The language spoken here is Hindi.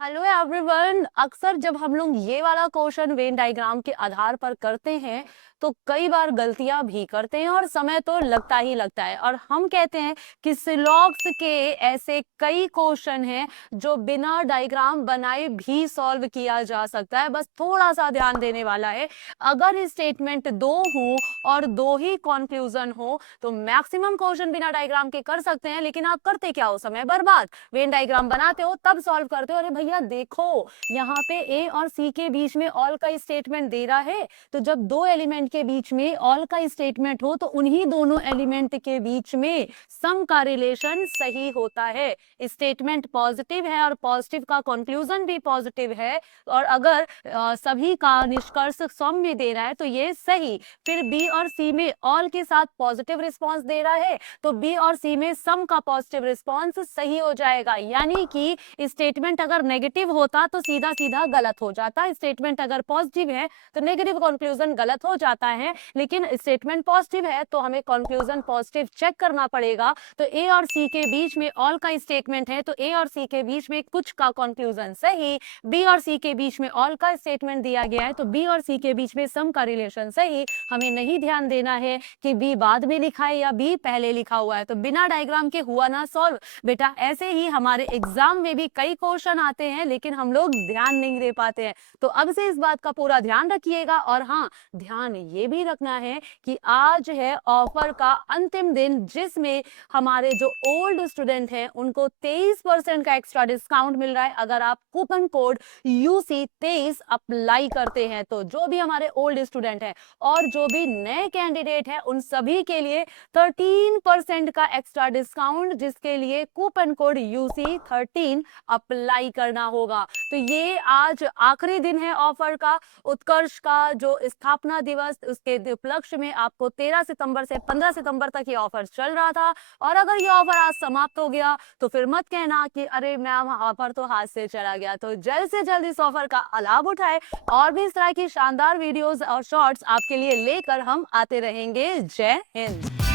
Hello everyone. अक्सर जब हम लोग ये वाला क्वेश्चन वेन डायग्राम के आधार पर करते हैं तो कई बार गलतियां भी करते हैं और समय तो लगता ही लगता है। और हम कहते हैं कि सिलॉक्स के ऐसे कई क्वेश्चन हैं जो बिना डायग्राम बनाए भी सॉल्व किया जा सकता है, बस थोड़ा सा ध्यान देने वाला है। अगर स्टेटमेंट दो हो और दो ही कंक्लूजन हो तो मैक्सिमम क्वेश्चन बिना डायग्राम के कर सकते हैं, लेकिन आप करते क्या हो? समय बर्बाद। वेन डायग्राम बनाते हो तब सॉल्व करते हो। अरे भैया देखो, यहाँ पे ए और सी के बीच में ऑल का स्टेटमेंट दे रहा है, तो जब दो एलिमेंट के बीच में ऑल का स्टेटमेंट हो तो उन्हीं दोनों एलिमेंट के बीच में सम का रिलेशन सही होता है। स्टेटमेंट पॉजिटिव है और पॉजिटिव का कंक्लूजन भी पॉजिटिव है, और अगर सभी का निष्कर्ष सम में दे रहा है तो ये सही। फिर बी और सी में ऑल के साथ पॉजिटिव रिस्पॉन्स दे रहा है तो बी और सी में सम का पॉजिटिव रिस्पॉन्स सही हो जाएगा। यानी कि स्टेटमेंट अगर नेगेटिव होता तो सीधा सीधा गलत हो जाता, स्टेटमेंट अगर पॉजिटिव है तो नेगेटिव कंक्लूजन गलत हो जाता है। लेकिन स्टेटमेंट पॉजिटिव है तो हमें कंक्लूजन पॉजिटिव चेक करना पड़ेगा। तो ए और सी के बीच में ऑल का स्टेटमेंट है तो ए और सी के बीच में कुछ का कंक्लूजन सही, बी और सी के बीच में ऑल का स्टेटमेंट दिया गया है तो बी और सी के बीच में सम का रिलेशन सही। हमें नहीं ध्यान देना है कि बी बाद में लिखा है या बी पहले लिखा हुआ है। तो बिना डायग्राम के हुआ ना सॉल्व। बेटा ऐसे ही हमारे एग्जाम में भी कई क्वेश्चन आते हैं लेकिन हम लोग ध्यान नहीं दे पाते हैं। तो अब से इस बात का पूरा ध्यान रखिएगा। और हाँ, ध्यान ये भी रखना है कि आज है ऑफर का अंतिम दिन, जिसमें हमारे जो ओल्ड स्टूडेंट हैं उनको 23% का एक्स्ट्रा डिस्काउंट मिल रहा है अगर आप कूपन कोड UC23 अप्लाई करते हैं। तो जो भी हमारे ओल्ड स्टूडेंट हैं और जो भी नए कैंडिडेट हैं उन सभी के लिए 13% का एक्स्ट्रा डिस्काउंट, जिसके लिए कूपन कोड UC13 अप्लाई करना होगा। तो ये आज आखिरी दिन है ऑफर का। उत्कर्ष का जो स्थापना दिवस, उसके उपलक्ष्य में आपको 13 सितंबर से 15 सितंबर तक ये ऑफर चल रहा था। और अगर ये ऑफर आज समाप्त हो गया तो फिर मत कहना कि अरे मैम ऑफर तो हाथ से चला गया। तो जल्द से जल्द इस ऑफर का लाभ उठाए। और भी इस तरह की शानदार वीडियोस और शॉर्ट्स आपके लिए लेकर हम आते रहेंगे। जय हिंद।